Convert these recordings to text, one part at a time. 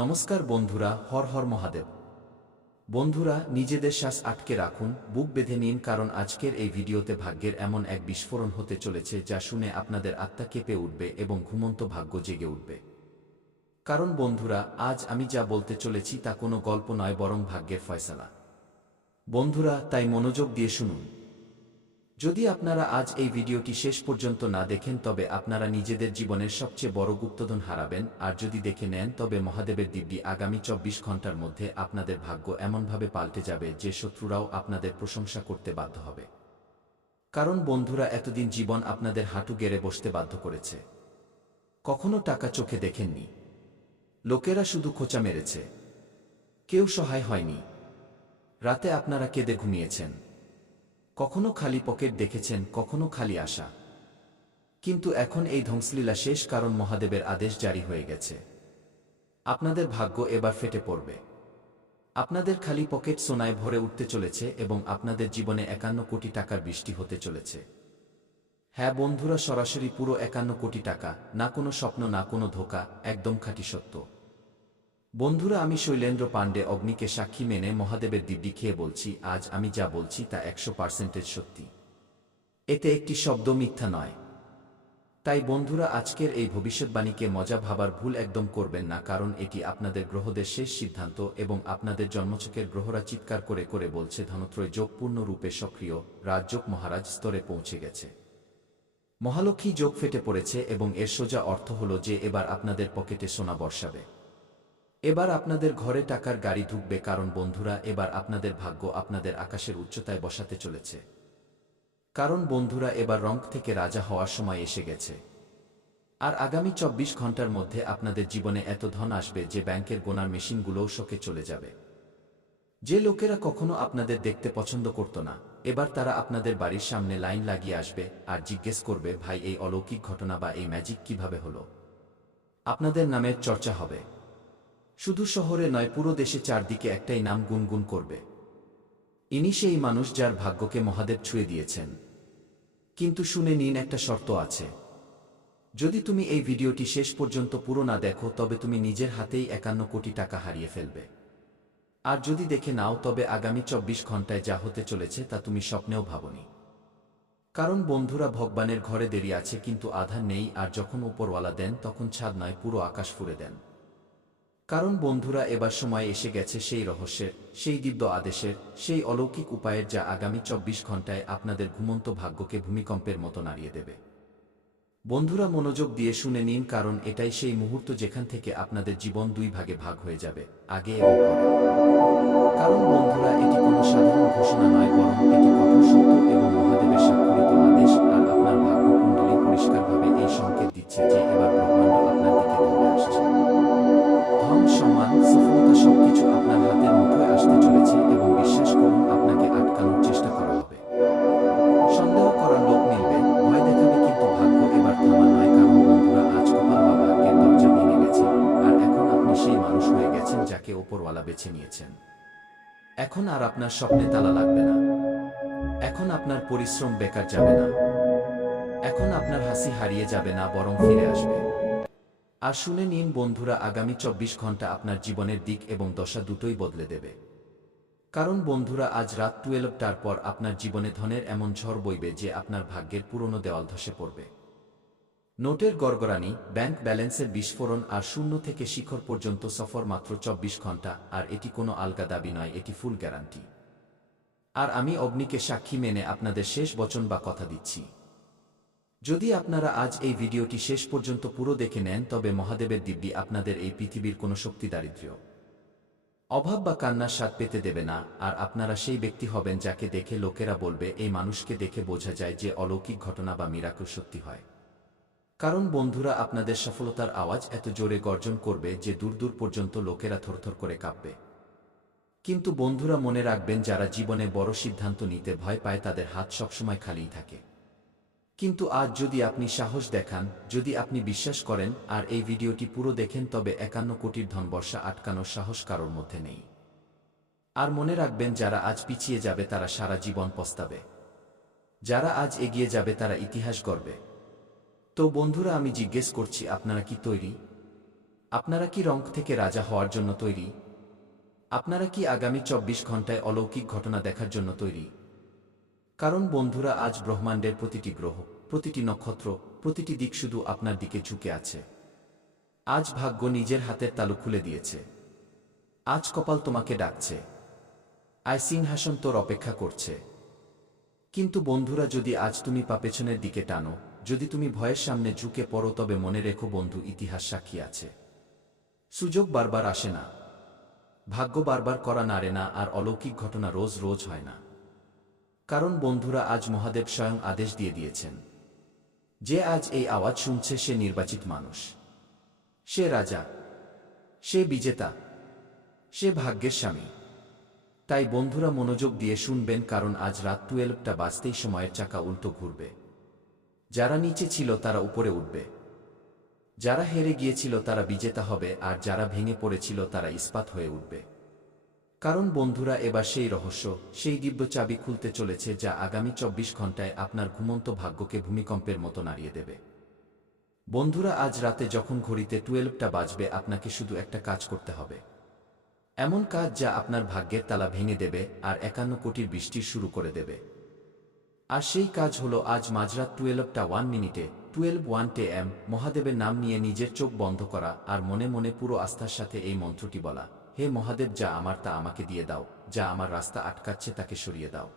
নমস্কার বন্ধুরা, হর হর মহাদেব। বন্ধুরা, নিজেদের শ্বাস আটকে রাখুন, বুক বেঁধে নিন, কারণ আজকের এই ভিডিওতে ভাগ্যের এমন এক বিস্ফোরণ হতে চলেছে যা শুনে আপনাদের আত্মা কেঁপে উঠবে এবং ঘুমন্ত ভাগ্য জেগে উঠবে। কারণ বন্ধুরা, আজ আমি যা বলতে চলেছি তা কোনো গল্প নয়, বরং ভাগ্যের ফয়সালা। বন্ধুরা, তাই মনোযোগ দিয়ে শুনুন। যদি আপনারা আজ এই ভিডিওটি শেষ পর্যন্ত না দেখেন তবে আপনারা নিজেদের জীবনের সবচেয়ে বড় গুপ্তধন হারাবেন, আর যদি দেখে নেন তবে মহাদেবের দিব্যি আগামী 24 ঘন্টার মধ্যে আপনাদের ভাগ্য এমনভাবে পাল্টে যাবে যে শত্রুরাও আপনাদের প্রশংসা করতে বাধ্য হবে। কারণ বন্ধুরা, এতদিন জীবন আপনাদের হাঁটু গেড়ে বসতে বাধ্য করেছে। কখনো টাকা চোখে দেখেননি, লোকেরা শুধু খোঁচা মেরেছে, কেউ সহায় হয়নি। রাতে আপনারা কেঁদে ঘুমিয়েছেন, কখনো খালি পকেট দেখেছেন, কখনো খালি আশা। কিন্তু এখন এই ধ্বংসলীলা শেষ, কারণ মহাদেবের আদেশ জারি হয়ে গেছে। আপনাদের ভাগ্য এবার ফেটে পড়বে। আপনাদের খালি পকেট সোনায় ভরে উঠতে চলেছে এবং আপনাদের জীবনে 51 কোটি টাকার বৃষ্টি হতে চলেছে। হ্যাঁ বন্ধুরা, সরাসরি পুরো 51 কোটি টাকা, না কোনো স্বপ্ন, না কোনো ধোঁকা, একদম খাঁটি সত্য। বন্ধুরা, আমি শৈলেন্দ্র পাণ্ডে অগ্নিকে সাক্ষী মেনে মহাদেবের দিব্যি খেয়ে বলছি, আজ আমি যা বলছি তা 100% সত্যি। এতে একটি শব্দ মিথ্যা নয়। তাই বন্ধুরা, আজকের এই ভবিষ্যৎবাণীকে মজা ভাবার ভুল একদম করবেন না, কারণ এটি আপনাদের গ্রহদের শেষ সিদ্ধান্ত এবং আপনাদের জন্মছকের গ্রহরা চিৎকার করে করে বলছে ধনত্রয় যোগ পূর্ণ রূপে সক্রিয়, রাজযোগ মহারাজ স্তরে পৌঁছে গেছে। মহালক্ষ্মী যোগ ফেটে পড়েছে এবং এর সোজা অর্থ হল যে এবার আপনাদের পকেটে সোনা বর্ষাবে। এবার আপনাদের ঘরে টাকার গাড়ি ঢুকবে, কারণ বন্ধুরা, এবার আপনাদের ভাগ্য আপনাদের আকাশের উচ্চতায় বসাতে চলেছে। কারণ বন্ধুরা, এবার রং থেকে রাজা হওয়ার সময় এসে গেছে। আর আগামী 24 ঘন্টার মধ্যে আপনাদের জীবনে এত ধন আসবে যে ব্যাংকের গোনার মেশিনগুলোও শোকে চলে যাবে। যে লোকেরা কখনো আপনাদের দেখতে পছন্দ করত না, এবার তারা আপনাদের বাড়ির সামনে লাইন লাগিয়ে আসবে আর জিজ্ঞেস করবে, ভাই, এই অলৌকিক ঘটনা বা এই ম্যাজিক কিভাবে হলো? আপনাদের নামের চর্চা হবে। শুধু শহরে নয়, পুরো দেশে চারদিকে একটাই নাম গুনগুন করবে। ইনি সেই মানুষ যার ভাগ্যকে মহাদেব ছুঁয়ে দিয়েছেন। কিন্তু শুনে নিন, একটা শর্ত আছে। যদি তুমি এই ভিডিওটি শেষ পর্যন্ত পুরো না দেখো তবে তুমি নিজের হাতেই 51 কোটি টাকা হারিয়ে ফেলবে। আর যদি দেখে নাও তবে আগামী 24 ঘন্টায় যা হতে চলেছে তা তুমি স্বপ্নেও ভাবনি। কারণ বন্ধুরা, ভগবানের ঘরে দেরি আছে কিন্তু আধার নেই, আর যখন উপরওয়ালা দেন তখন ছাদ নয়, পুরো আকাশ ফুঁড়ে দেন। কারণ বন্ধুরা, এবার সময় এসে গেছে সেই রহস্যের, সেই দিব্য আদেশের, সেই অলৌকিক উপায়ের যা আগামী 24 ঘন্টায় আপনাদের ঘুমন্ত ভাগ্যকে ভূমিকম্পের মতো নাড়িয়ে দেবে। বন্ধুরা, মনোযোগ দিয়ে শুনে নিন, কারণ এটাই সেই মুহূর্ত যেখান থেকে আপনাদের জীবন দুই ভাগে ভাগ হয়ে যাবে, আগে এবং পরে। কারণ বন্ধুরা, এটি কোনো সাধারণ ঘোষণা নয়, বরং এটি কঠোর সত্য এবং মহাদেবের স্বাক্ষরিত আদেশ। আর আপনার ভাগ্যকুণ্ডলী পরিষ্কারভাবে এই সংকেত দিচ্ছে যে এবার ব্রহ্মাণ্ড আপনার দিকে দৌড়ে আসছে। ধন, সম্মান, সফলতা সবকিছু আপনার হাতের মুঠোয় আসতে চলেছে এবং বিশ্বাস করুন, আপনাকে আটকানোর চেষ্টা করা হবে, সন্দেহ করার লোক মিলবে, ভয় দেখাবে, কিন্তু ভাগ্য এবার থামার নয়। কারণ বন্ধুরা, আজ কপাল বা ভাগ্যের দরজা ভেঙে গেছে, আর এখন আপনি সেই মানুষ হয়ে গেছেন যাকে ওপরওয়ালা বেছে নিয়েছেন। এখন আর আপনার স্বপ্নে তালা লাগবে না। এখন আপনার পরিশ্রম বেকার যাবে না। এখন আপনার হাসি হারিয়ে যাবে না, বরং ফিরে আসবে। আর শুনে নিন বন্ধুরা, আগামী 24 ঘন্টা আপনার জীবনের দিক এবং দশা দুটোই বদলে দেবে। কারণ বন্ধুরা, আজ রাত 12টার পর আপনার জীবনে ধনের এমন ঝড় বইবে যে আপনার ভাগ্যের পুরনো দেওয়াল ধসে পড়বে। নোটের গড়গড়ানি, ব্যাংক ব্যালেন্সের বিস্ফোরণ আর শূন্য থেকে শিখর পর্যন্ত সফর মাত্র 24 ঘন্টা। আর এটি কোনো আলগা দাবি নয়, এটি ফুল গ্যারান্টি। আর আমি অগ্নিকে সাক্ষী মেনে আপনাদের শেষ বচন বা কথা দিচ্ছি। যদি আপনারা আজ এই ভিডিওটি শেষ পর্যন্ত পুরো দেখে নেন তবে মহাদেবের দিব্যি আপনাদের এই পৃথিবীর কোনো শক্তি, দারিদ্র্য, অভাব বা কান্নার স্বাদ পেতে দেবে না। আর আপনারা সেই ব্যক্তি হবেন যাকে দেখে লোকেরা বলবে, এই মানুষকে দেখে বোঝা যায় যে অলৌকিক ঘটনা বা মিরাকল সত্যি হয়। কারণ বন্ধুরা, আপনাদের সফলতার আওয়াজ এত জোরে গর্জন করবে যে দূর দূর পর্যন্ত লোকেরা থরথর করে কাঁপবে। কিন্তু বন্ধুরা, মনে রাখবেন, যারা জীবনে বড় সিদ্ধান্ত নিতে ভয় পায় তাদের হাত সবসময় খালিই থাকে। কিন্তু আজ যদি আপনি সাহস দেখান, যদি আপনি বিশ্বাস করেন আর এই ভিডিওটি পুরো দেখেন তবে 51 কোটির ধনবর্ষা আটকানোর সাহস কারোর মধ্যে নেই। আর মনে রাখবেন, যারা আজ পিছিয়ে যাবে তারা সারা জীবন পস্তাবে, যারা আজ এগিয়ে যাবে তারা ইতিহাস গড়বে। তো বন্ধুরা, আমি জিজ্ঞেস করছি, আপনারা কি তৈরি? আপনারা কি রং থেকে রাজা হওয়ার জন্য তৈরি? আপনারা কি আগামী ২৪ ঘন্টায় অলৌকিক ঘটনা দেখার জন্য তৈরি? কারণ বন্ধুরা, আজ ব্রহ্মাণ্ডের প্রতিটি গ্রহ, প্রতিটি নক্ষত্র, প্রতিটি দিক শুধু আপনার দিকে ঝুঁকে আছে। আজ ভাগ্য নিজের হাতের তালু খুলে দিয়েছে। আজ কপাল তোমাকে ডাকছে। আয় সিংহাসন তোর অপেক্ষা করছে। কিন্তু বন্ধুরা, যদি আজ তুমি পা পেছনের দিকে টানো, যদি তুমি ভয়ের সামনে ঝুঁকে পড়ো, তবে মনে রেখো বন্ধু, ইতিহাস সাক্ষী আছে। সুযোগ বারবার আসে না, ভাগ্য বারবার করা নাড়ে না, আর অলৌকিক ঘটনা রোজ রোজ হয় না। কারণ বন্ধুরা, আজ মহাদেব স্বয়ং আদেশ দিয়ে দিয়েছেন। যে আজ এই আওয়াজ শুনছে সে নির্বাচিত মানুষ, সে রাজা, সে বিজেতা, সে ভাগ্যের স্বামী। তাই বন্ধুরা, মনোযোগ দিয়ে শুনবেন, কারণ আজ রাত 12টা বাজতেই সময়ের চাকা উল্টো ঘুরবে। যারা নিচে ছিল তারা উপরে উঠবে, যারা হেরে গিয়েছিল তারা বিজেতা হবে, আর যারা ভেঙে পড়েছিল তারা ইস্পাত হয়ে উঠবে। কারণ বন্ধুরা, এবার সেই রহস্য, সেই দিব্য চাবি খুলতে চলেছে, যা আগামী 24 ঘন্টায় আপনার ঘুমন্ত ভাগ্যকে ভূমিকম্পের মতো নাড়িয়ে দেবে। বন্ধুরা, আজ রাতে যখন ঘড়িতে 12টা বাজবে, আপনাকে শুধু একটা কাজ করতে হবে। এমন কাজ যা আপনার ভাগ্যের তালা ভেঙে দেবে আর 51 কোটির বৃষ্টি শুরু করে দেবে। আর সেই কাজ হলো, আজ মাঝরাত 12টা 1 মিনিটে 12:01 AM মহাদেবের নাম নিয়ে নিজের চোখ বন্ধ করা আর মনে মনে পুরো আস্থার সাথে এই মন্ত্রটি বলা: হে মহাদেব, যা আমার তা আমাকে দিয়ে দাও, যা আমার রাস্তা আটকাচ্ছে তাকে সরিয়ে দাও।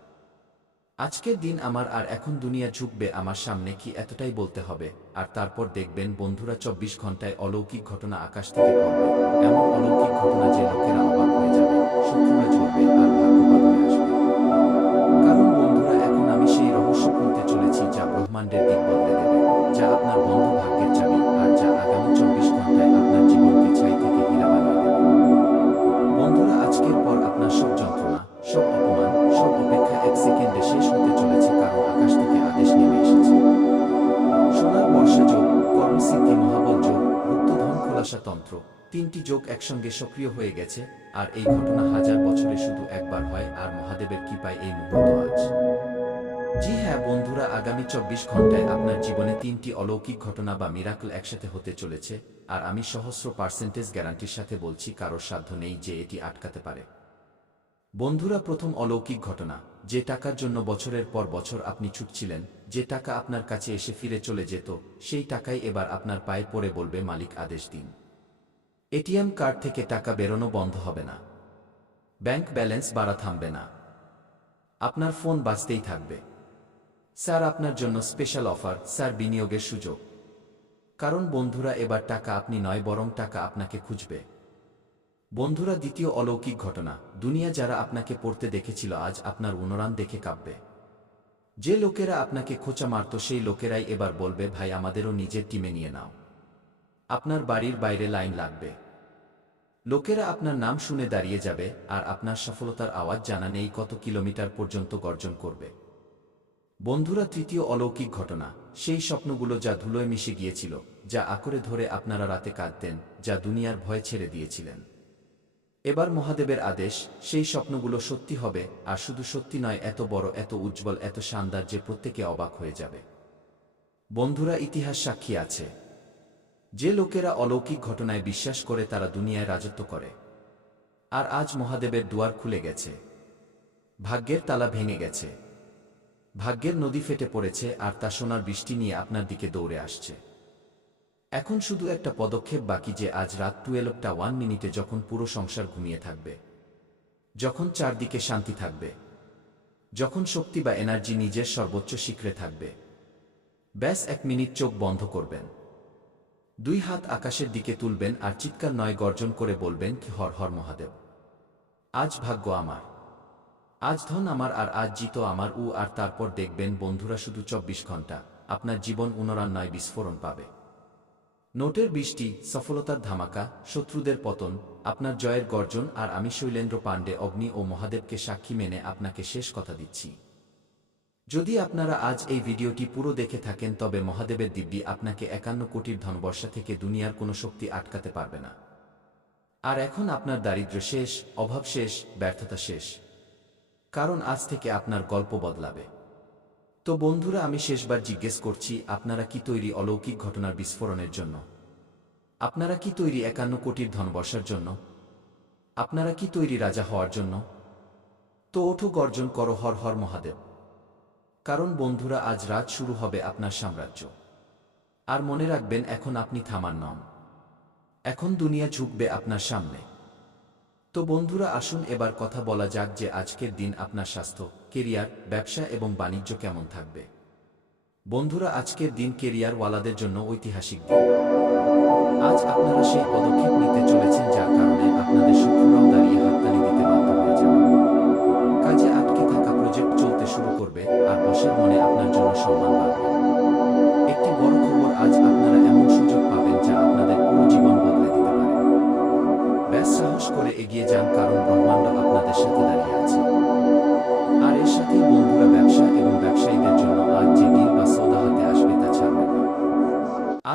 আজকের দিন আমার, আর এখন দুনিয়া ঝুঁকবে আমার সামনে, কি এতটাই বলতে হবে। আর তারপর দেখবেন বন্ধুরা, 24 ঘন্টায় অলৌকিক ঘটনা আকাশ থেকে পড়বে। এমন অলৌকিক ঘটনা যে লোকেরা অবাক হয়ে যাবে, শত্রুরা ঝরবে আর ভাগ্য বদলে আসবে। কারণ বন্ধুরা, এখন আমি সেই রহস্য খুলতে চলেছি যা ব্রহ্মাণ্ডের দিক বদলে দেবে, যা আপনার বন্ধ ভাগ্যের চাবি, আর যা আগামী 24 ঘন্টায় আপনার জীবনকে ছাই থেকে হীরা বানিয়ে দেবে। বন্ধুরা, আজকের পর আপনার সব যন্ত্রণা, সব অপমান, সব অপেক্ষা 1 সেকেন্ডে শেষ হতে চলেছে, কারণ আকাশ থেকে আদেশ নেমে এসেছে। সোনার বর্ষা যোগ, কর্মসিদ্ধি, মহাবল যোগ, গুপ্তধন খোলাসা তন্ত্র, 3টি যোগ একসঙ্গে সক্রিয় হয়ে গেছে। আর এই ঘটনা 1000 বছরে শুধু একবার হয়, আর মহাদেবের কৃপায় এই মুহূর্ত আজ। জি হ্যাঁ বন্ধুরা, আগামী 24 ঘন্টায় আপনার জীবনে 3টি অলৌকিক ঘটনা বা মিরাকল একসাথে হতে চলেছে। আর আমি সহস্র% গ্যারান্টির সাথে বলছি, কারোর সাধ্য নেই যে এটি আটকাতে পারে। বন্ধুরা, প্রথম অলৌকিক ঘটনা, যে টাকার জন্য বছরের পর বছর আপনি ছুটছিলেন, যে টাকা আপনার কাছে এসে ফিরে চলে যেত, সেই টাকাই এবার আপনার পায়ে পড়ে বলবে, মালিক আদেশ দিন। এটিএম কার্ড থেকে টাকা বেরোনো বন্ধ হবে না, ব্যাংক ব্যালেন্স বাড়া থামবে না, আপনার ফোন বাজতেই থাকবে। স্যার, আপনার জন্য স্পেশাল অফার, স্যার, বিনিয়োগের সুযোগ। কারণ বন্ধুরা, এবার টাকা আপনি নয়, বরং টাকা আপনাকে খুঁজবে। বন্ধুরা, দ্বিতীয় অলৌকিক ঘটনা, দুনিয়া যারা আপনাকে পড়তে দেখেছিল আজ আপনার উন্নয়ন দেখে কাঁপবে। যে লোকেরা আপনাকে খোঁচা মারত, সেই লোকেরাই এবার বলবে, ভাই, আমাদেরও নিজের টিমে নিয়ে নাও। আপনার বাড়ির বাইরে লাইন লাগবে, লোকেরা আপনার নাম শুনে দাঁড়িয়ে যাবে, আর আপনার সফলতার আওয়াজ জানা নেই কত কিলোমিটার পর্যন্ত গর্জন করবে। বন্ধুরা, তৃতীয় অলৌকিক ঘটনা, সেই স্বপ্নগুলো যা ধুলোয় মিশে গিয়েছিল, যা আঁকড়ে ধরে আপনারা রাতে কাঁদতেন, যা দুনিয়ার ভয়ে ছেড়ে দিয়েছিলেন। এবার মহাদেবের আদেশ, সেই স্বপ্নগুলো সত্যি হবে। আর শুধু সত্যি নয়, এত বড়, এত উজ্জ্বল, এত শানদার যে প্রত্যেকে অবাক হয়ে যাবে। বন্ধুরা, ইতিহাস সাক্ষী আছে, যে লোকেরা অলৌকিক ঘটনায় বিশ্বাস করে তারা দুনিয়ায় রাজত্ব করে। আর আজ মহাদেবের দুয়ার খুলে গেছে, ভাগ্যের তালা ভেঙে গেছে, ভাগ্যের নদী ফেটে পড়েছে, আর তা সোনার বৃষ্টি নিয়ে আপনার দিকে দৌড়ে আসছে। এখন শুধু একটা পদক্ষেপ বাকি, যে আজ রাত 12টা 1 মিনিটে যখন পুরো সংসার ঘুমিয়ে থাকবে, যখন চারদিকে শান্তি থাকবে, যখন শক্তি বা এনার্জি নিজের সর্বোচ্চ শিখরে থাকবে, ব্যাস 1 মিনিট চোখ বন্ধ করবেন, 2 হাত আকাশের দিকে তুলবেন, আর চিৎকার নয়, গর্জন করে বলবেন, কি হর হর মহাদেব। আজ ভাগ্য আমার, আজ ধন আমার, আর আজ জিত আমার। আর তারপর দেখবেন বন্ধুরা, শুধু 24 ঘন্টা আপনার জীবন উন্নয়ন নয়, বিস্ফোরণ পাবে। নোটের বৃষ্টি, সফলতার ধামাকা, শত্রুদের পতন, আপনার জয়ের গর্জন। আর আমি শৈলেন্দ্র পাণ্ডে, অগ্নি ও মহাদেবকে সাক্ষী মেনে আপনাকে শেষ কথা দিচ্ছি, যদি আপনারা আজ এই ভিডিওটি পুরো দেখে থাকেন, তবে মহাদেবের দিব্যি আপনাকে 51 কোটির ধনবর্ষা থেকে দুনিয়ার কোনো শক্তি আটকাতে পারবে না। আর এখন আপনার দারিদ্র্য শেষ, অভাব শেষ, ব্যর্থতা শেষ। কারণ আজ থেকে আপনার গল্প বদলাবে। তো বন্ধুরা, আমি শেষবার জিজ্ঞেস করছি, আপনারা কি তৈরি অলৌকিক ঘটনার বিস্ফোরণের জন্য? আপনারা কি তৈরি ৫১ কোটির ধনবর্ষার জন্য? আপনারা কি তৈরি রাজা হওয়ার জন্য? তো ওঠো, গর্জন করো হর হর মহাদেব। কারণ বন্ধুরা, আজ রাত শুরু হবে আপনার সাম্রাজ্য। আর মনে রাখবেন, এখন আপনি থামার নন, এখন দুনিয়া ঝুঁকবে আপনার সামনে। তো বন্ধুরা, আসুন এবার কথা বলা যাক যে আজকের দিন আপনার স্বাস্থ্য, কেরিয়ার, ব্যবসা এবং বাণিজ্য কেমন থাকবে। বন্ধুরা, আজকের দিন কেরিয়ারওয়ালাদের জন্য ঐতিহাসিক দিন। আজ আপনারা সেই পদক্ষেপ নিতে চলেছেন যার কারণে আপনাদের শত্রুরাও দাঁড়িয়ে হাততালি দিতে বাধ্য হয়ে যাবে। কাজে আটকে থাকা প্রজেক্ট চলতে শুরু করবে, আর বসের মনে আপনার জন্য সম্মান বাড়বে। একটি বড় খবর, আজ আপনারা এমন সুযোগ পাবেন যা আপনাদের পুরো জীবন বদলে দিতে পারে। ব্যাস সাহস করে এগিয়ে যান, কারণ ব্রহ্মাণ্ড আপনাদের সাথে দাঁড়িয়ে আছে। আর এর সাথেই বন্ধুরা, ব্যবসা এবং ব্যবসায়ীদের জন্য আজ যে ডিল বা সওদা হাতে আসবে তা ছাড়বে না।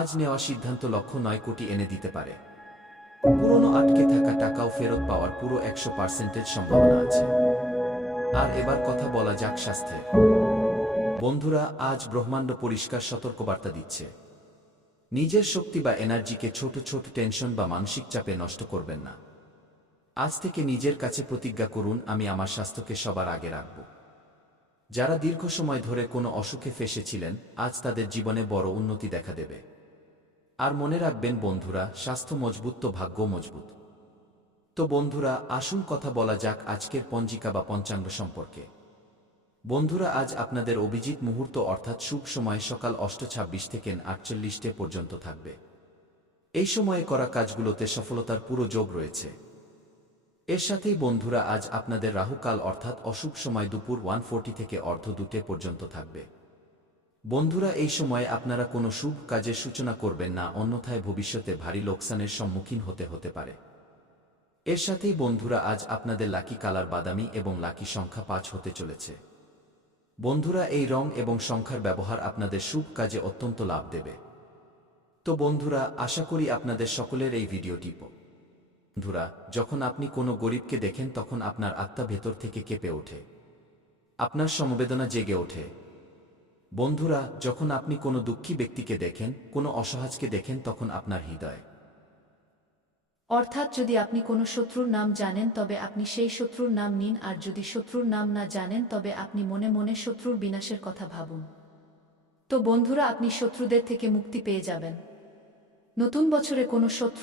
আজ নেওয়া সিদ্ধান্ত লক্ষ্য ৯ কোটি এনে দিতে পারে। পুরনো আটকে থাকা টাকাও ফেরত পাওয়ার পুরো ১০০% সম্ভাবনা আছে। আর এবার কথা বলা যাক স্বাস্থ্যের। বন্ধুরা, আজ ব্রহ্মাণ্ড পরিষ্কার সতর্কবার্তা দিচ্ছে। নিজের শক্তি বা এনার্জিকে ছোট ছোট টেনশন বা মানসিক চাপে নষ্ট করবেন না। আজ থেকে নিজের কাছে প্রতিজ্ঞা করুন, আমি আমার স্বাস্থ্যকে সবার আগে রাখব। যারা দীর্ঘ সময় ধরে কোনো অসুখে ফেঁসেছিলেন, আজ তাদের জীবনে বড় উন্নতি দেখা দেবে। আর মনে রাখবেন বন্ধুরা, স্বাস্থ্য মজবুত তো ভাগ্য মজবুত। তো বন্ধুরা, আসুন কথা বলা যাক আজকের পঞ্জিকা বা পঞ্চাঙ্গ সম্পর্কে। বন্ধুরা, আজ আপনাদের অভিজিৎ মুহূর্ত অর্থাৎ শুভ সময় সকাল ৮:২৬ থেকে ৮:৪০ পর্যন্ত থাকবে। এই সময়ে করা কাজগুলোতে সফলতার পুরো যোগ রয়েছে। এর সাথেই বন্ধুরা, আজ আপনাদের রাহুকাল অর্থাৎ অশুভ সময় দুপুর 1:40 থেকে অর্ধ 2টে পর্যন্ত থাকবে। বন্ধুরা, এই সময়ে আপনারা কোনো শুভ কাজের সূচনা করবেন না, অন্যথায় ভবিষ্যতে ভারী লোকসানের সম্মুখীন হতে পারে। এর সাথেই বন্ধুরা, আজ আপনাদের লাকি কালার বাদামি এবং লাকি সংখ্যা ৫ হতে চলেছে। বন্ধুরা, এই রং এবং সংখ্যার ব্যবহার আপনাদের শুভ কাজে অত্যন্ত লাভ দেবে। তো বন্ধুরা, আশা করি আপনাদের সকলের এই ভিডিওটি বন্ধুরা, যখন আপনি কোনো গরিবকে দেখেন তখন আপনার আত্মা ভেতর থেকে কেঁপে ওঠে, আপনার সমবেদনা জেগে ওঠে। বন্ধুরা, যখন আপনি কোনো দুঃখী ব্যক্তিকে দেখেন, কোনো অসহায়কে দেখেন, তখন আপনার হৃদয়, অর্থাৎ যদি আপনি কোনো শত্রুর নাম জানেন তবে আপনি সেই শত্রুর নাম নিন, আর যদি শত্রুর নাম না জানেন তবে আপনি মনে মনে শত্রুর বিনাশের কথা ভাবুন। তো বন্ধুরা, আপনি শত্রুদের থেকে মুক্তি পেয়ে যাবেন। নতুন বছরে কোনো শত্রু